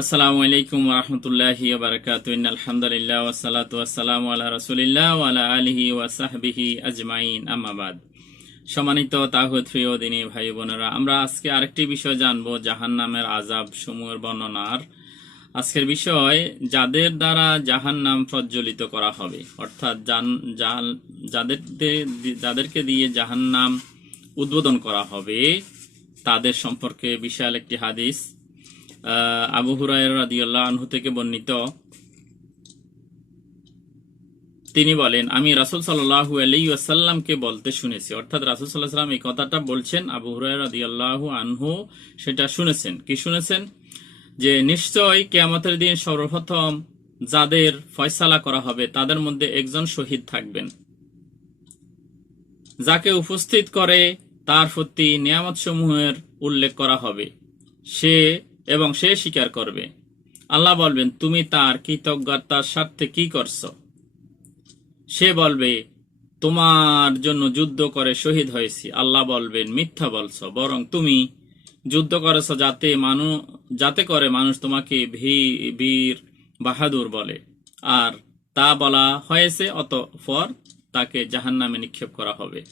আসসালামু আলাইকুম রহমতুল্লাহি বারকাত আলহামদুলিল্লাহ ওয়াসালাত ওয়াসালামু আলা রসুলিল্লাহ ওয়ালা আলিহি ওয়াসাহবিহি আজমাইন। আমাবাদ সম্মানিত তাহুদ প্রিয় দিনী ভাই বোনেরা, আমরা আজকে আরেকটি বিষয় জানব জাহান নামের আজাব সমূহের বর্ণনার। আজকের বিষয়, যাদের দ্বারা জাহান নাম প্রজ্বলিত করা হবে। অর্থাৎ যাদের যাদেরকে দিয়ে জাহান নাম উদ্বোধন করা হবে, তাদের সম্পর্কে বিশাল একটি হাদিস। আবু হুরায়রা রাদিয়াল্লাহু আনহু থেকে বর্ণিত। তিনি বলেন, আমি রাসূল সাল্লাল্লাহু আলাইহি ওয়াসাল্লামকে বলতে শুনেছি। অর্থাৎ রাসূল সাল্লাল্লাহু আলাইহি ওয়াসাল্লাম এই কথাটা বলছেন, আবু হুরায়রা রাদিয়াল্লাহু আনহু সেটা শুনেছেন। কি শুনেছেন? যে নিশ্চয় কিয়ামতের দিন সর্বপ্রথম যাদের ফয়সালা করা হবে, তাদের মধ্যে একজন শহীদ থাকবেন। যাকে উপস্থিত করে তার প্রতি নিয়ামত সমূহের উল্লেখ করা হবে। সে এবং সে স্বীকার করবে। আল্লাহ বলবেন, তুমি তার কৃতজ্ঞতার স্বার্থে কি করছ? সে বলবে, তোমার জন্য যুদ্ধ করে শহীদ হয়েছি। আল্লাহ বলবেন, মিথ্যা বলছো, বরং তুমি যুদ্ধ করেছ যাতে মানু, যাতে করে মানুষ তোমাকে বীর বাহাদুর বলে। আর তা বলা হয়েছে অত অতঃপর তাকে জাহান্নামে নিক্ষেপ করা হবে।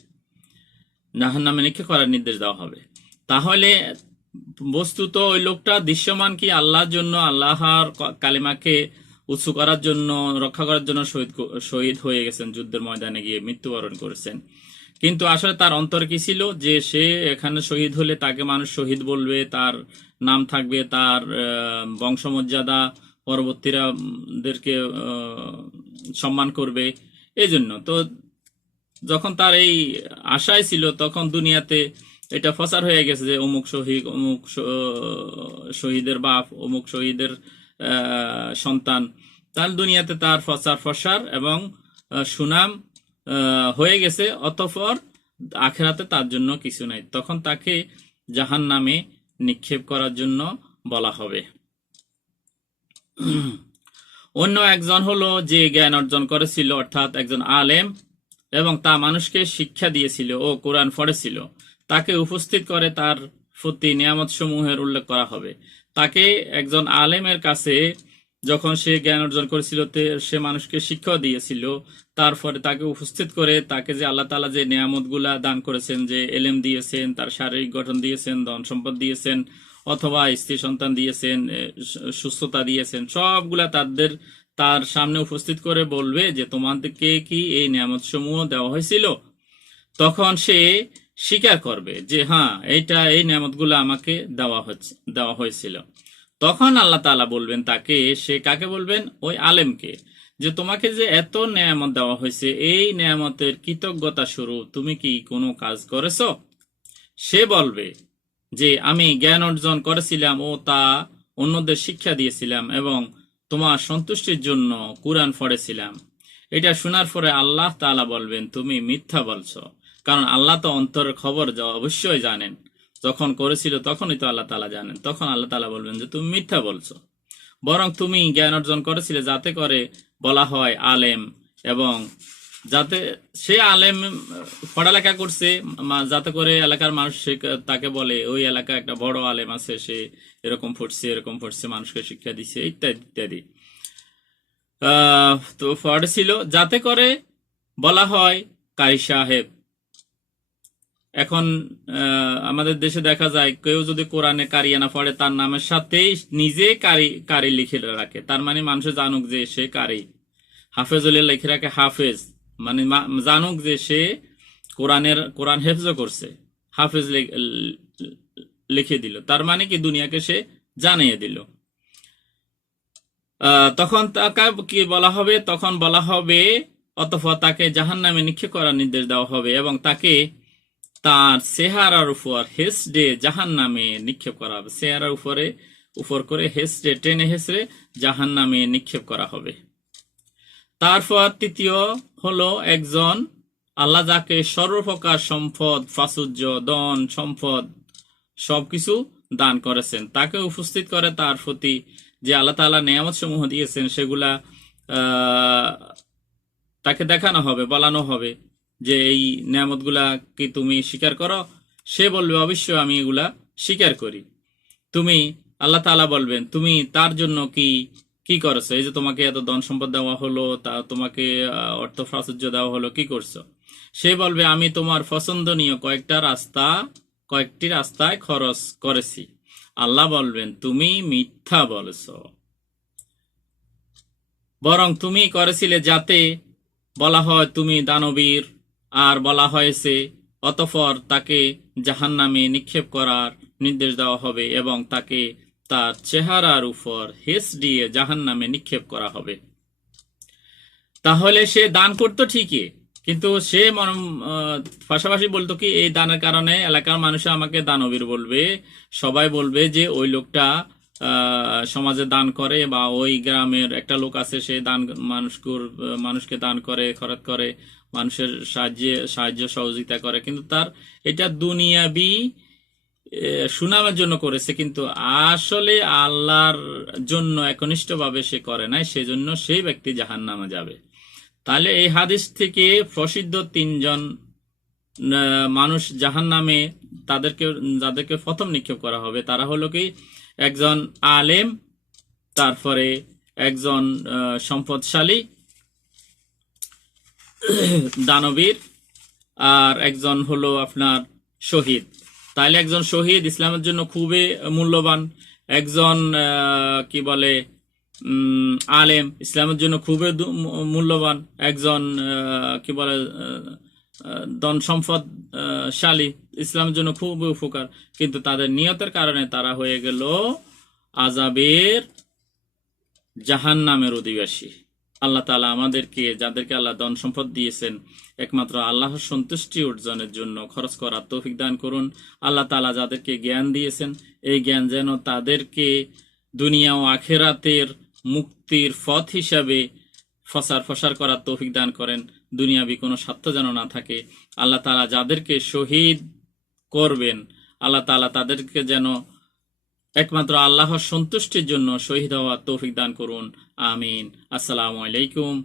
জাহান্নামে নিক্ষেপ করার নির্দেশ দেওয়া হবে। তাহলে বস্তুত ওই লোকটা দৃশ্যমান কি? আল্লাহর জন্য আল্লাহর কালিমাকে উৎসু করার জন্য রক্ষা করার জন্য শহীদ শহীদ হয়ে গেছেন যুদ্ধের ময়দানে গিয়ে মৃত্যুবরণ করেছেন। কিন্তু আসলে তার অন্তর কি ছিল? যে সে এখানে শহীদ হলে তাকে মানুষ শহীদ বলবে তার নাম থাকবে তার বংশমর্যাদা পরবর্তীরা উম, দেরকে সম্মান করবে। এই জন্য তো যখন তার এই আশায় ছিল তখন দুনিয়াতে এটা ফসার হয়ে গেছে যে অমুক শহীদ, অমুক শহীদের বাপ, অমুক শহীদের সন্তান। তার দুনিয়াতে তার ফসার ফসার এবং সুনাম হয়ে গেছে। অতঃপর আখেরাতে তার জন্য কিছু নাই। তখন তাকে জাহান নামে নিক্ষেপ করার জন্য বলা হবে। অন্য একজন হলো যে জ্ঞান অর্জন করেছিল, অর্থাৎ একজন আলেম, এবং তা মানুষকে শিক্ষা দিয়েছিল ও কোরআন পড়েছিল। তাকে উপস্থিত করে তার প্রতি নিয়ামত সমূহের উল্লেখ করা হবে। তাকে একজন আলেমের কাছে যখন সে জ্ঞান অর্জন করেছিল সে মানুষকে শিক্ষা দিয়েছিল, তারপরে তাকে উপস্থিত করে তাকে যে আল্লাহ তালা যে নিয়ামতগুলা দান করেছেন, যে এলেম দিয়েছেন, তার শারীরিক গঠন দিয়েছেন, ধন সম্পদ দিয়েছেন, অথবা স্ত্রী সন্তান দিয়েছেন সুস্থতা দিয়েছেন, সবগুলা তাদের তার সামনে উপস্থিত করে বলবে যে, তোমাদেরকে কি এই নিয়ামত সমূহ দেওয়া হয়েছিল? তখন সে স্বীকার করবে যে হ্যাঁ এইটা, এই নিয়ামতগুলো আমাকে দেওয়া হচ্ছে, দেওয়া হয়েছিল। তখন আল্লাহ তাআলা বলবেন তাকে, সে কাকে বলবেন? ওই আলেমকে, যে, তোমাকে যে এত নিয়ামত দেওয়া হয়েছে, এই নিয়ামতের কৃতজ্ঞতা স্বরূপ তুমি কি কোনো কাজ করেছ? সে বলবে যে, আমি জ্ঞান অর্জন করেছিলাম ও তা অন্যদের শিক্ষা দিয়েছিলাম এবং তোমার সন্তুষ্টির জন্য কোরআন পড়েছিলাম। এটা শোনার পরে আল্লাহ তাআলা বলবেন, তুমি মিথ্যা বলছো। কারণ আল্লাহ তো অন্তরের খবর যা অবশ্যই জানেন। যখন করেছিল তখনই তো আল্লাহ তালা জানেন। তখন আল্লাহ তালা বলবেন যে, তুমি মিথ্যা বলছো। বরং তুমি জ্ঞান অর্জন করেছিলে যাতে করে বলা হয় আলেম এবং যাতে সে আলেম পড়ালেখা করছে যাতে করে এলাকার মানুষ তাকে বলে, ওই এলাকা একটা বড় আলেম আছে, সে এরকম পড়ছে এরকম পড়ছে, মানুষকে শিক্ষা দিচ্ছে ইত্যাদি ইত্যাদি। তো পড়েছিল যাতে করে বলা হয় কারি সাহেব। এখন আমাদের দেশে দেখা যায় কেউ যদি কোরআনে কারিয়ানা পড়ে, তার নামের সাথেই নিজে কারি কারি লিখে রাখে। তার মানে মানুষ জানুক যে সে কারি। হাফেজুল্লাহ লিখে রাখে হাফেজ। মানে জানুক যে সে কোরআনের, কোরআন হেফজ করছে। হাফেজ লিখে দিল। তার মানে কি, দুনিয়াকে সে জানিয়ে দিল। তখন তাকে কি বলা হবে? তখন বলা হবে, অতঃপর তাকে জাহান নামে নিক্ষেপ করার নির্দেশ দেওয়া হবে এবং তাকে তার সেহারার উপর হেসডে জাহান নামে নিক্ষেপ করা হবে। সেহারার উপরে, উপর করে হেসডে, টেনে হেসড়ে জাহান নামে নিক্ষেপ করা হবে। তারপর তৃতীয় হলো একজন আল্লাহ যাকে সর্বপ্রকার সম্পদ, প্রাচুর্য দন সম্পদ সবকিছু দান করেছেন। তাকে উপস্থিত করে তার প্রতি যে আল্লাহ তাআলা নিয়ামত সমূহ দিয়েছেন, সেগুলা তাকে দেখানো হবে, বলানো হবে। যে এই নিয়ামতগুলা কি তুমি স্বীকার করো? সে বলবে, অবশ্যই আমি এগুলা স্বীকার করি। তুমি, আল্লাহ তাআলা বলবেন, তুমি তার জন্য কি কি করেছ? এই যে তোমাকে এত ধন সম্পদ দেওয়া হলো, তা তোমাকে অর্থ প্রাচুর্য দেওয়া হলো, কি করছ? সে বলবে, আমি তোমার পছন্দনীয় কয়েকটা রাস্তা, কয়েকটি রাস্তায় খরচ করেছি। আল্লাহ বলবেন, তুমি মিথ্যা বলেছ। বরং তুমি করেছিলে যাতে বলা হয় তুমি দানবীর আর বলা হয়েছে, অতঃপর তাকে জাহান্নামে নিক্ষেপ করার নির্দেশ দেওয়া হবে এবং তাকে তার চেহারার উপর হেস দিয়ে জাহান্নামে নিক্ষেপ করা হবে। তাহলে সে দান করতো ঠিকই, কিন্তু সে পাশাপাশি বলতো কি, এই দানের কারণে এলাকার মানুষ আমাকে দানবীর বলবে, সবাই বলবে যে ওই লোকটা সমাজে দান করে বা ওই গ্রামের একটা লোক আছে, সে দান মানুষকে মানুষকে দান করে, খরচ করে, মানুষের সাহায্যে, সাহায্য সহযোগিতা করে। কিন্তু তার এটা দুনিয়াবি সুনামের জন্য করেছে। কিন্তু আসলে আল্লাহর জন্য একনিষ্ঠভাবে সে করে নাই, সেজন্য সেই ব্যক্তি জাহান নামে যাবে। তাহলে এই হাদিস থেকে প্রসিদ্ধ তিনজন মানুষ জাহান নামে তাদেরকে, যাদেরকে প্রথম নিক্ষেপ করা হবে, তারা হলো কি একজন আলেম, তারপরে একজন সম্পদশালী, দানবীর, আর একজন হলো আপনার শহীদ। তাহলে একজন শহীদ ইসলামের জন্য খুবই মূল্যবান। একজন কি বলে আলেম ইসলামের জন্য খুবই মূল্যবান। একজন কি বলে ধন সম্পদ আহ, শালী ইসলামের জন্য খুবই উপকার। কিন্তু তাদের নিয়তের কারণে তারা হয়ে গেল আজাবের জাহান নামের অধিবাসী। আল্লাহ তালা আমাদেরকে যাদেরকে আল্লাহ ধন সম্পদ দিয়েছেন একমাত্র আল্লাহর সন্তুষ্টি অর্জনের জন্য খরচ করার তৌফিক দান করুন। আল্লাহ তালা যাদেরকে জ্ঞান দিয়েছেন এই জ্ঞান যেন তাদেরকে দুনিয়া ও আখেরাতের মুক্তির পথ হিসাবে ফসার ফসার করার তৌফিক দান করেন। দুনিয়াবি কোনো স্বার্থ যেন না থাকে। আল্লাহ তালা যাদেরকে শহীদ করবেন, আল্লাহ তালা তাদেরকে যেন একমাত্র আল্লাহর সন্তুষ্টির জন্য শহীদ হওয়ার তৌফিক দান করুন। আমিন। আসসালামু আলাইকুম।